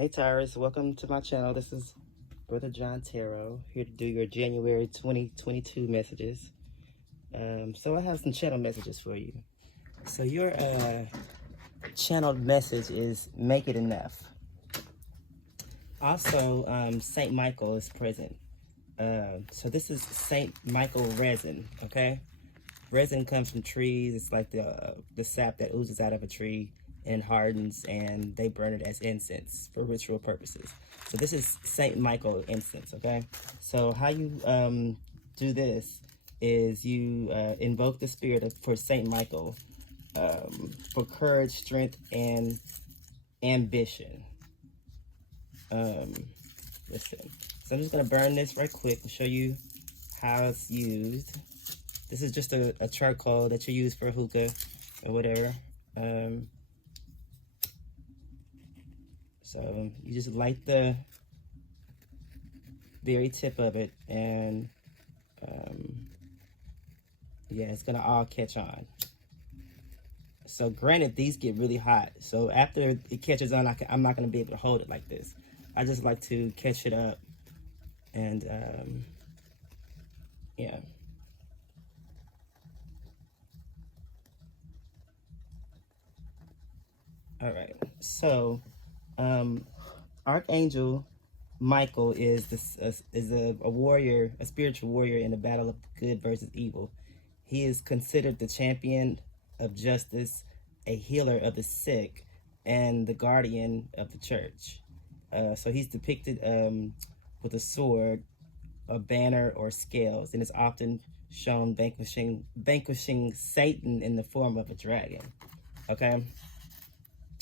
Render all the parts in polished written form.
Hey Taurus, welcome to my channel. This is Brother John Tarot, here to do your January 2022 messages. So I have some channel messages for you. So your channeled message is make it enough. Also, Saint Michael is present. So this is Saint Michael resin, okay? Resin comes from trees. It's like the sap that oozes out of a tree and hardens, and they burn it as incense for ritual purposes. So this is Saint Michael incense, okay? So how you do this is you invoke the spirit for Saint Michael for courage, strength, and ambition. Listen. So I'm just gonna burn this right quick and show you how it's used. This is just a charcoal that you use for hookah or whatever. So you just light the very tip of it, and yeah, it's gonna all catch on. So granted, these get really hot. So after it catches on, I'm not gonna be able to hold it like this. I just like to catch it up, and yeah. All right, so Archangel Michael is a warrior, a spiritual warrior in the battle of good versus evil. He is considered the champion of justice, a healer of the sick, and the guardian of the church. So he's depicted with a sword, a banner, or scales, and is often shown vanquishing Satan in the form of a dragon. Okay,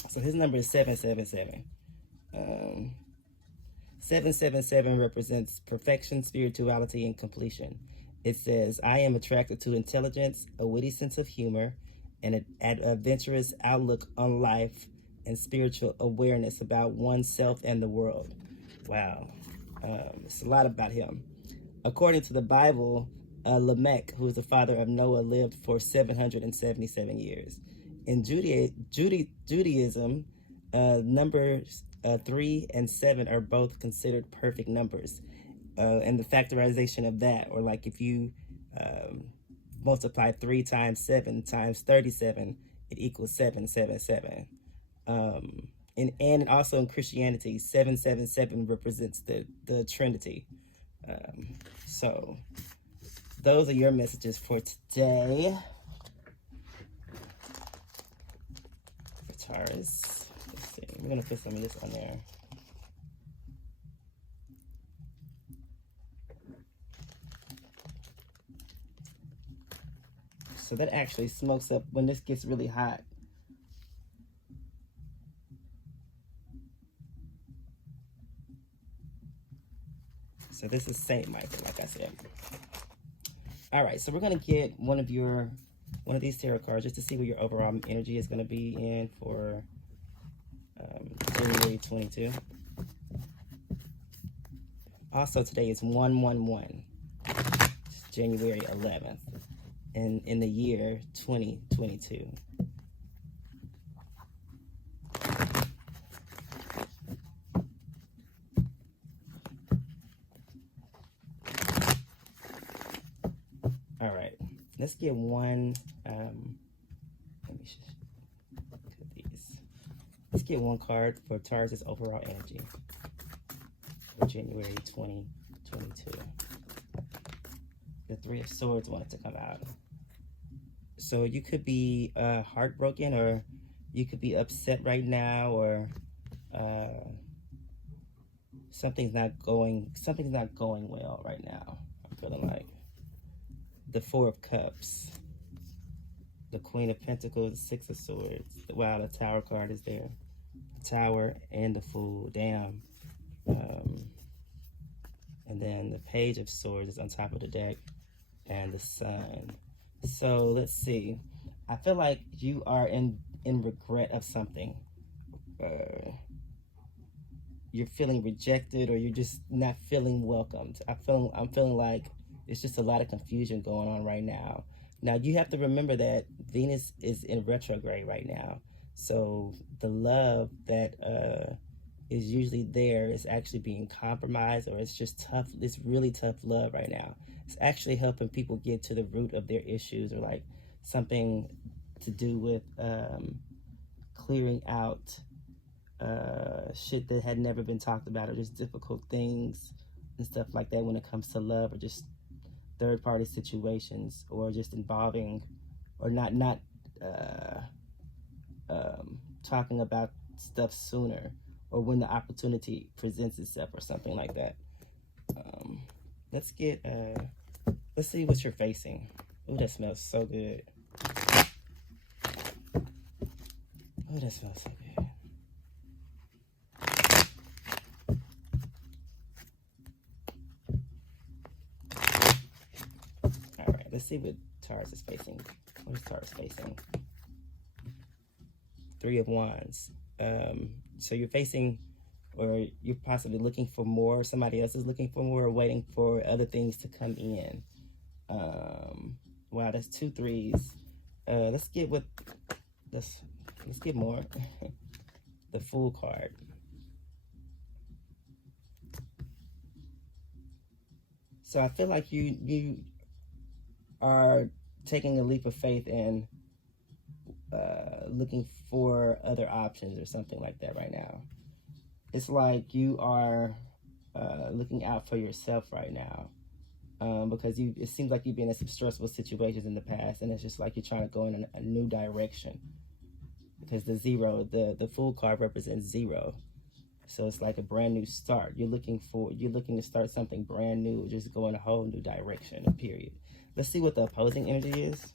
so his number is 777. 777 represents perfection, spirituality, and completion. It says, I am attracted to intelligence, a witty sense of humor, and an adventurous outlook on life, and spiritual awareness about oneself and the world. Wow. It's a lot about him. According to the Bible, Lamech, who is the father of Noah, lived for 777 years. In Judaism, numbers 3 and 7 are both considered perfect numbers. And the factorization of that, or like if you multiply 3 times 7 times 37, it equals 777. And also in Christianity, 777 represents the Trinity. So those are your messages for today. Taurus. Let's see. We're gonna put some of this on there. So that actually smokes up when this gets really hot. So this is Saint Michael, like I said. All right, so we're gonna get one of these tarot cards just to see what your overall energy is gonna be in for January 22. Also, today is 111, January 11th, and in the year 2022. All right, let's get one. Let me just put these. Let's get one card for Taurus's overall energy for January 2022. The Three of Swords wanted to come out. So you could be heartbroken, or you could be upset right now, or something's not going well right now. I'm feeling like the Four of Cups, the Queen of Pentacles, the Six of Swords. Wow, the Tower card is there. The Tower and the Fool. Damn. And then the Page of Swords is on top of the deck, and the Sun. So let's see. I feel like you are in regret of something. You're feeling rejected, or you're just not feeling welcomed. I'm feeling like it's just a lot of confusion going on right now. Now you have to remember that Venus is in retrograde right now. So the love that is usually there is actually being compromised, or it's just tough. It's really tough love right now. It's actually helping people get to the root of their issues, or like something to do with clearing out shit that had never been talked about, or just difficult things and stuff like that when it comes to love, or just third party situations, or just involving, or not talking about stuff sooner, or when the opportunity presents itself, or something like that. Let's see what you're facing. Oh, that smells so good. Oh, that smells so good. All right, let's see what Taurus is facing. What is Taurus facing? 3 of Wands. So you're facing, or you're possibly looking for more. Somebody else is looking for more, or waiting for other things to come in. Wow, that's 2 threes. Let's get more. The Fool card. So I feel like you are taking a leap of faith and looking for other options or something like that right now. It's like you are looking out for yourself right now, because it seems like you've been in some stressful situations in the past, and it's just like you're trying to go in a new direction, because the Fool card represents 0. So it's like a brand new start. You're looking to start something brand new, just go in a whole new direction, period. Let's see what the opposing energy is.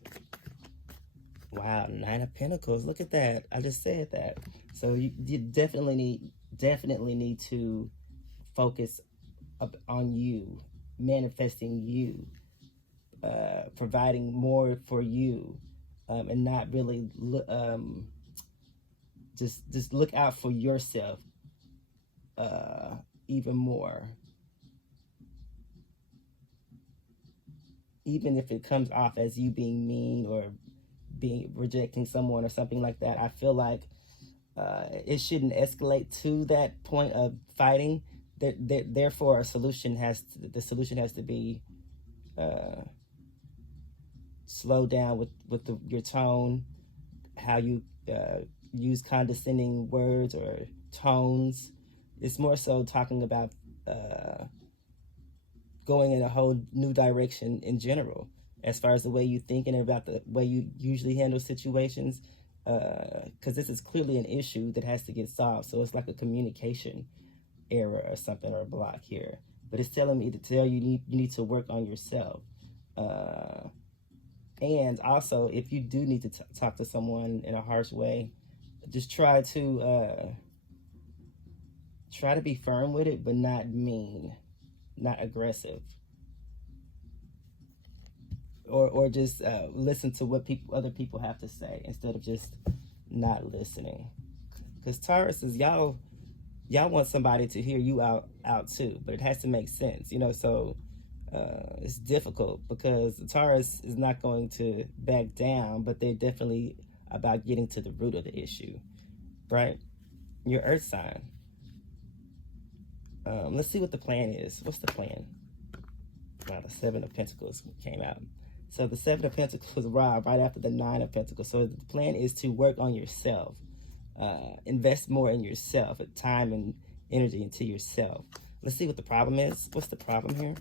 Wow, 9 of Pentacles. Look at that. I just said that. So you definitely need to focus on you, manifesting you, providing more for you, and not really just look out for yourself even more. Even if it comes off as you being mean, or rejecting someone or something like that, I feel like it shouldn't escalate to that point of fighting. Therefore, the solution has to be slowed down with your tone, how you use condescending words or tones. It's more so talking about going in a whole new direction in general, as far as the way you think and about the way you usually handle situations, because this is clearly an issue that has to get solved. So it's like a communication error or something, or a block here. But it's telling me to tell you you need to work on yourself. And also, if you do need to talk to someone in a harsh way, just try to be firm with it, but not mean, not aggressive. Or just listen to what other people have to say, instead of just not listening. Because Taurus is y'all want somebody to hear you out too, but it has to make sense, so it's difficult, because Taurus is not going to back down, but they're definitely about getting to the root of the issue, right? Your Earth sign. Let's see what the plan is. What's the plan? Wow, the 7 of Pentacles came out. So the 7 of Pentacles arrived right after the 9 of Pentacles. So the plan is to work on yourself. Invest more in yourself, time and energy into yourself. Let's see what the problem is. What's the problem here?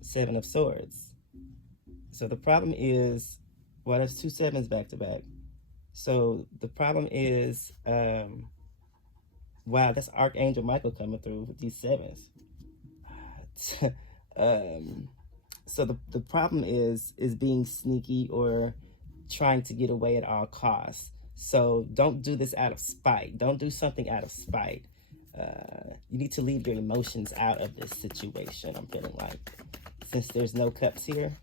7 of Swords. So the problem is, well, there's 2 sevens back to back. So the problem is, wow, that's Archangel Michael coming through with these 7s. So the problem is being sneaky, or trying to get away at all costs. So don't do this out of spite. Don't do something out of spite. You need to leave your emotions out of this situation, I'm feeling like. Since there's no cups here.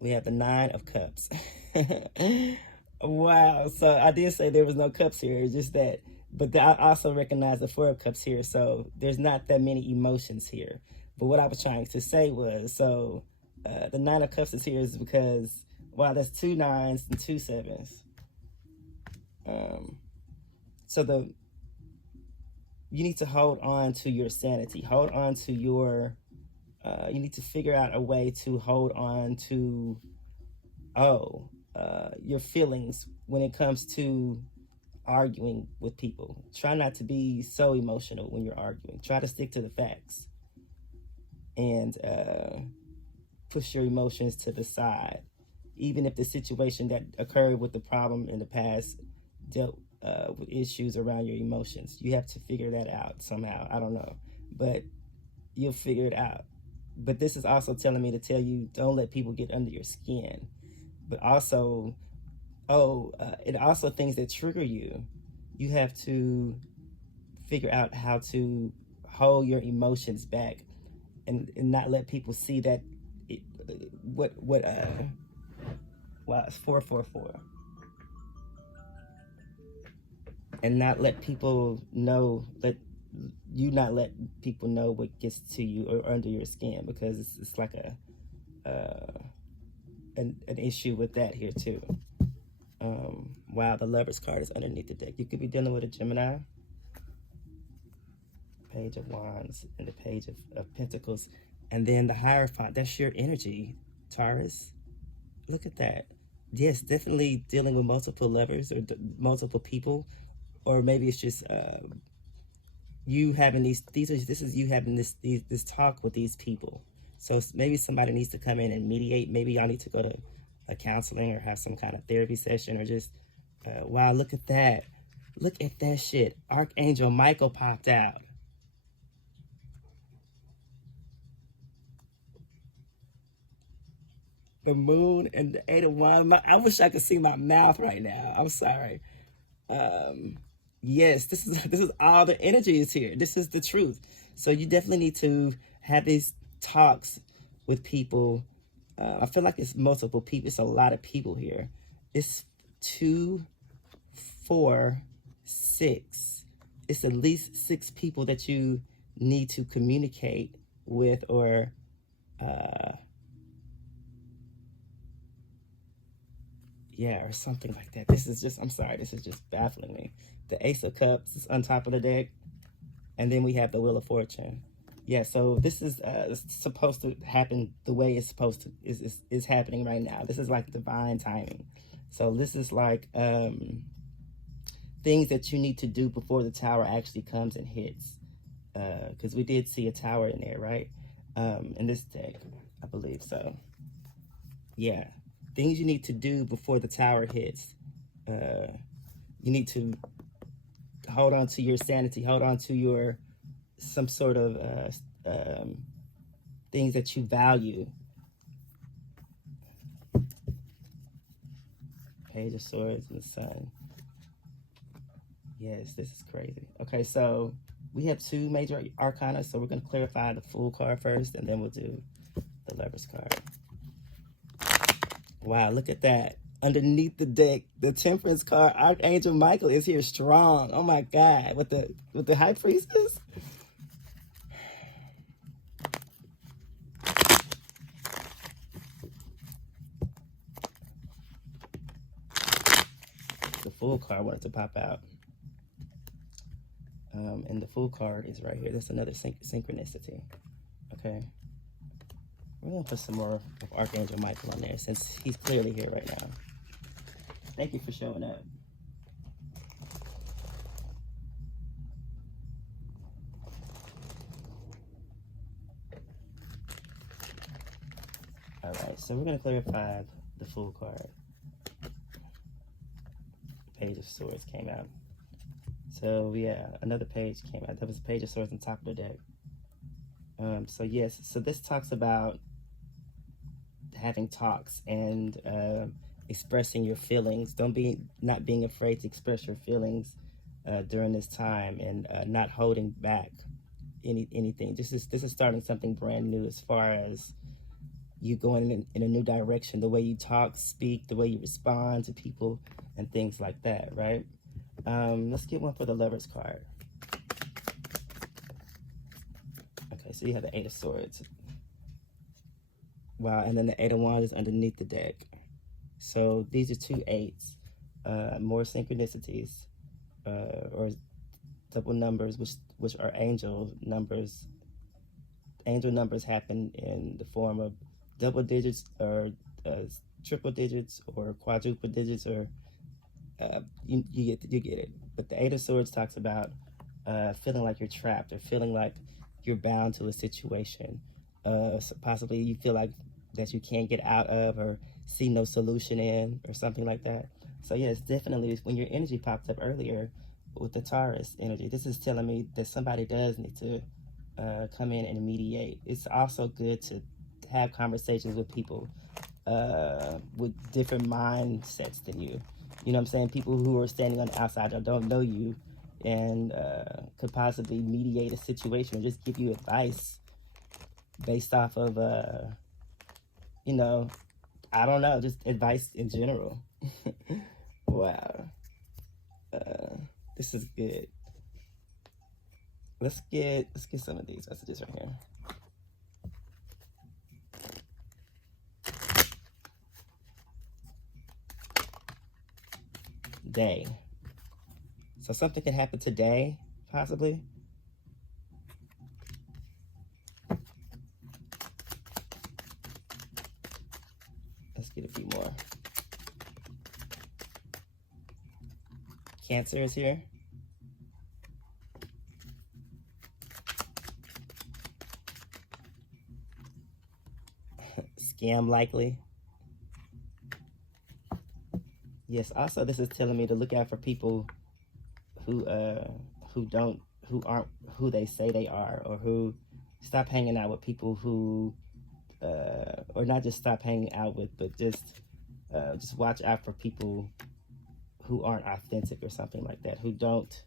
We have the 9 of Cups. Wow. So I did say there was no cups here. It's just that. But I also recognize the 4 of Cups here. So there's not that many emotions here. But what I was trying to say was, so the 9 of Cups is here is because, Wow, that's 2 9s and 2 7s. So you need to hold on to your sanity. Hold on to your. You need to figure out a way to hold on to your feelings when it comes to arguing with people. Try not to be so emotional when you're arguing. Try to stick to the facts and push your emotions to the side. Even if the situation that occurred with the problem in the past dealt with issues around your emotions, you have to figure that out somehow. I don't know, but you'll figure it out. But this is also telling me to tell you, don't let people get under your skin. But also, and also things that trigger you, you have to figure out how to hold your emotions back and not let people see that wow, it's 444. And not let people know, not let people know what gets to you or under your skin, because it's like an issue with that here too. Wow, the Lovers card is underneath the deck. You could be dealing with a Gemini. Page of Wands and the Page of Pentacles. And then the Hierophant, that's your energy, Taurus. Look at that. Yes, definitely dealing with multiple lovers or multiple people. Or maybe it's just you having this is you having this talk with these people. So maybe somebody needs to come in and mediate. Maybe y'all need to go to a counseling or have some kind of therapy session, or just wow, look at that. Look at that shit. Archangel Michael popped out. The Moon and the 8 of Wands. I wish I could see my mouth right now. I'm sorry. Yes, this is all the energy is here. This is the truth. So you definitely need to have these talks with people. I feel like it's multiple people. It's a lot of people here. It's 2, 4, 6. It's at least 6 people that you need to communicate with, or or something like that. This is just, I'm sorry, this is just baffling me. The Ace of Cups is on top of the deck. And then we have the Wheel of Fortune. Yeah, so this is supposed to happen the way it's supposed to, is happening right now. This is like divine timing. So this is like things that you need to do before the tower actually comes and hits. Because we did see a tower in there, right? In this deck, I believe so. Yeah. Things you need to do before the tower hits. You need to hold on to your sanity, hold on to your some sort of things that you value. Page of Swords and the Sun. Yes, this is crazy. Okay, so we have 2 major arcana, so we're going to clarify the Fool card first, and then we'll do the Lovers card. Wow, look at that. Underneath the deck, the Temperance card, Archangel Michael is here strong. Oh my God, with the High Priestess. The Fool card wanted to pop out. And the Fool card is right here. That's another synchronicity. Okay. We're going to put some more of Archangel Michael on there since he's clearly here right now. Thank you for showing up. All right, so we're going to clarify the Fool card. Page of Swords came out. So yeah, another page came out. That was Page of Swords on top of the deck. So yes, so this talks about having talks and expressing your feelings. Not being afraid to express your feelings during this time, and not holding back anything. This is starting something brand new as far as you going in a new direction. The way you talk, speak, the way you respond to people, and things like that, right? Let's get one for the Lovers card. Okay, so you have the 8 of Swords. Wow, and then the 8 of Wands is underneath the deck. So these are 2 8s, more synchronicities, or double numbers, which are angel numbers. Angel numbers happen in the form of double digits, or triple digits, or quadruple digits, or you get it. But the 8 of Swords talks about feeling like you're trapped, or feeling like you're bound to a situation. So possibly you feel like that you can't get out of, or see no solution in, or something like that. So yes, definitely when your energy popped up earlier with the Taurus energy, this is telling me that somebody does need to come in and mediate. It's also good to have conversations with people with different mindsets than you. You know what I'm saying? People who are standing on the outside that don't know you, and could possibly mediate a situation, or just give you advice based off of, I don't know, just advice in general. Wow. This is good. Let's get some of these messages right here. Day. So something can happen today, possibly. Let's get a few more. Cancer is here. Scam likely. Yes, also this is telling me to look out for people who aren't who they say they are, or who stop hanging out with people who or not just stop hanging out with, but just watch out for people who aren't authentic, or something like that, who don't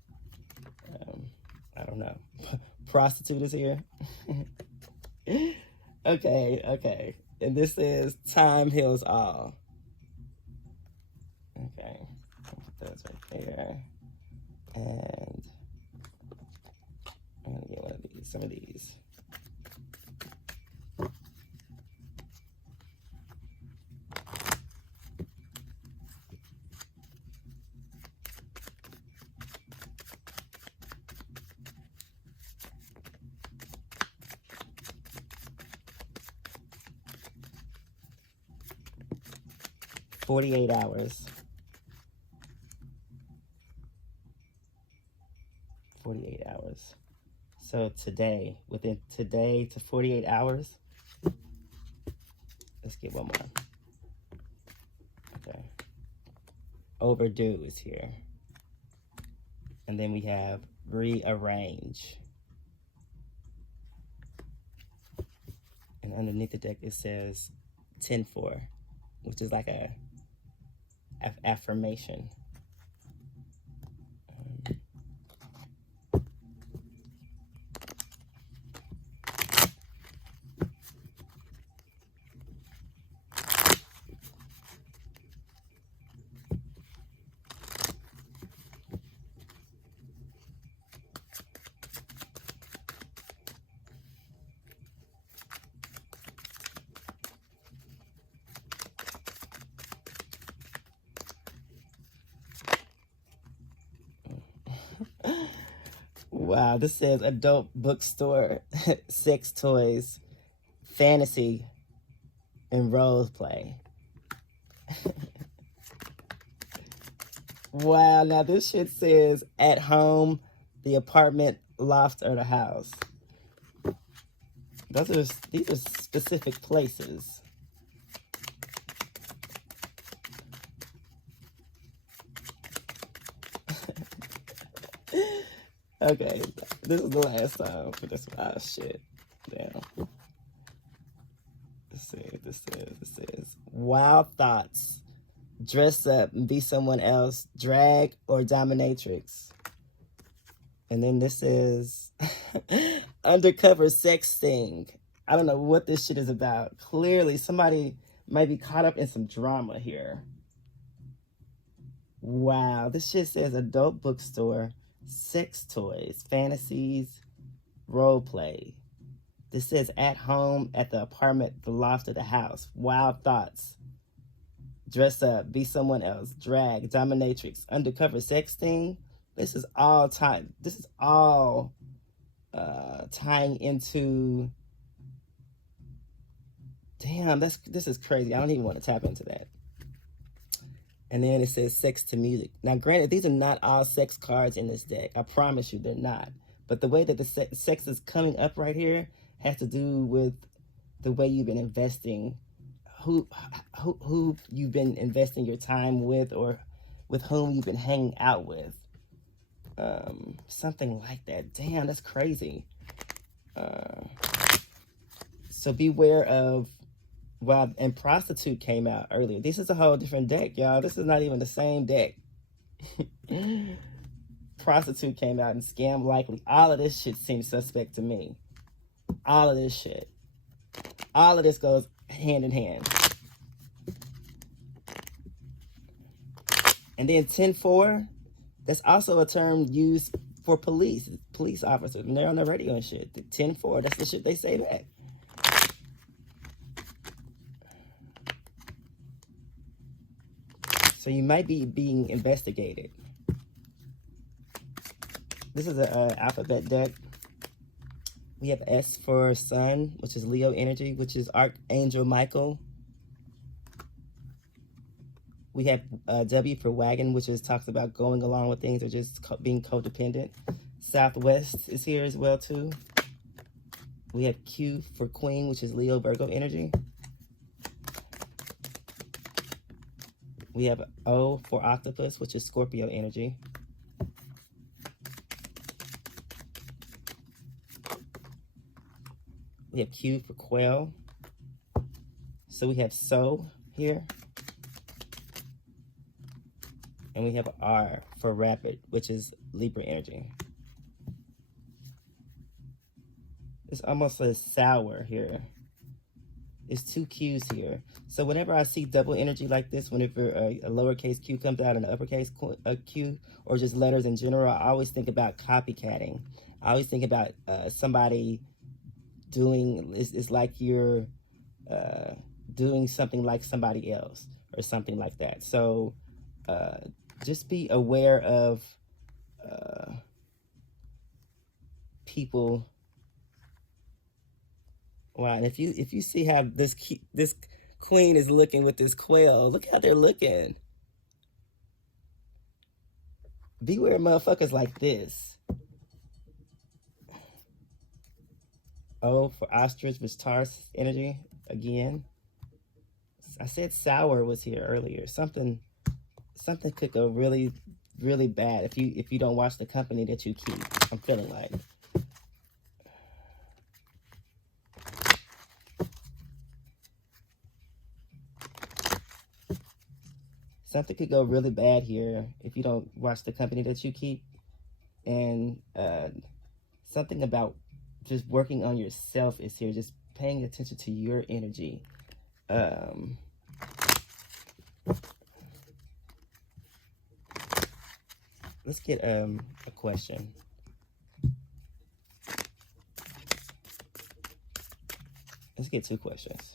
I don't know. Prostitute is here. Okay. And this is time heals all. Okay, I'll put those right there. And I'm gonna get one of these, some of these. "48 hours. 48 hours. So today, within today to 48 hours, let's get one more. Okay. Overdue is here. And then we have rearrange. And underneath the deck, it says 10-4, which is like a affirmation. Wow, this says adult bookstore, sex toys, fantasy, and role play. Wow, now this shit says at home, the apartment, loft, or the house. These are specific places. Okay, this is the last time for this. Ah, shit. Damn. This says wild thoughts. Dress up and be someone else. Drag or dominatrix. And then this is undercover sexting. I don't know what this shit is about. Clearly, somebody might be caught up in some drama here. Wow, this shit says adult bookstore, sex toys, fantasies, role play. This says at home, at the apartment, the loft, of the house. Wild thoughts. dress up, be someone else, drag, dominatrix, undercover sexting. This is all time. This is all tying into. Damn, this is crazy. I don't even want to tap into that. And then it says sex to music. Now, granted, these are not all sex cards in this deck. I promise you, they're not. But the way that the sex is coming up right here has to do with the way you've been investing, who you've been investing your time with, or with whom you've been hanging out with. Something like that. Damn, that's crazy. So beware of. Wow, and Prostitute came out earlier. This is a whole different deck, y'all. This is not even the same deck. Prostitute came out and Scam Likely. All of this shit seems suspect to me. All of this shit. All of this goes hand in hand. And then 10-4, that's also a term used for police officers. And they're on the radio and shit. 10-4, that's the shit they say back. So you might be being investigated. This is an alphabet deck. We have S for Sun, which is Leo energy, which is Archangel Michael. We have W for Wagon, which is talks about going along with things or just being codependent. Southwest is here as well too. We have Q for Queen, which is Leo Virgo energy. We have O for Octopus, which is Scorpio energy. We have Q for Quail. So we have So here. And we have R for Rapid, which is Libra energy. It's almost a sour here. It's 2 Qs here. So whenever I see double energy like this, whenever a lowercase q comes out and an uppercase q, or just letters in general, I always think about copycatting. I always think about somebody doing, it's like you're doing something like somebody else or something like that. So just be aware of people. Wow, and if you see how this queen is looking with this quail, look how they're looking. Beware motherfuckers like this. O for Ostrich was Taurus energy again. I said sour was here earlier. Something could go really, really bad if you don't watch the company that you keep. I'm feeling like. Something could go really bad here if you don't watch the company that you keep. And something about just working on yourself is here. Just paying attention to your energy. Let's get a question. Let's get 2 questions.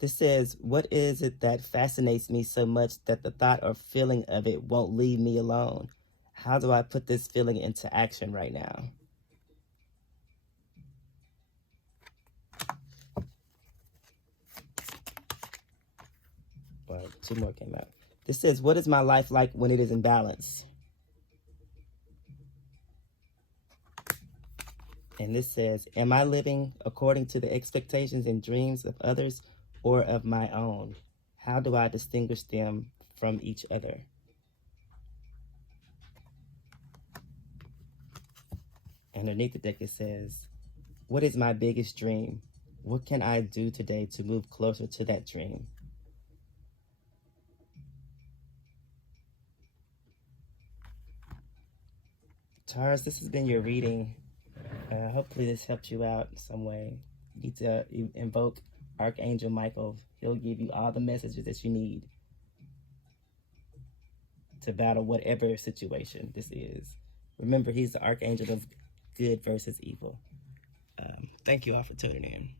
This says, what is it that fascinates me so much that the thought or feeling of it won't leave me alone? How do I put this feeling into action right now? Well, 2 more came out. This says, what is my life like when it is in balance? And this says, am I living according to the expectations and dreams of others or of my own? How do I distinguish them from each other? Underneath the deck it says, what is my biggest dream? What can I do today to move closer to that dream? Taurus, this has been your reading. Hopefully this helped you out in some way. You need to invoke Archangel Michael. He'll give you all the messages that you need to battle whatever situation this is. Remember, he's the Archangel of good versus evil. Thank you all for tuning in.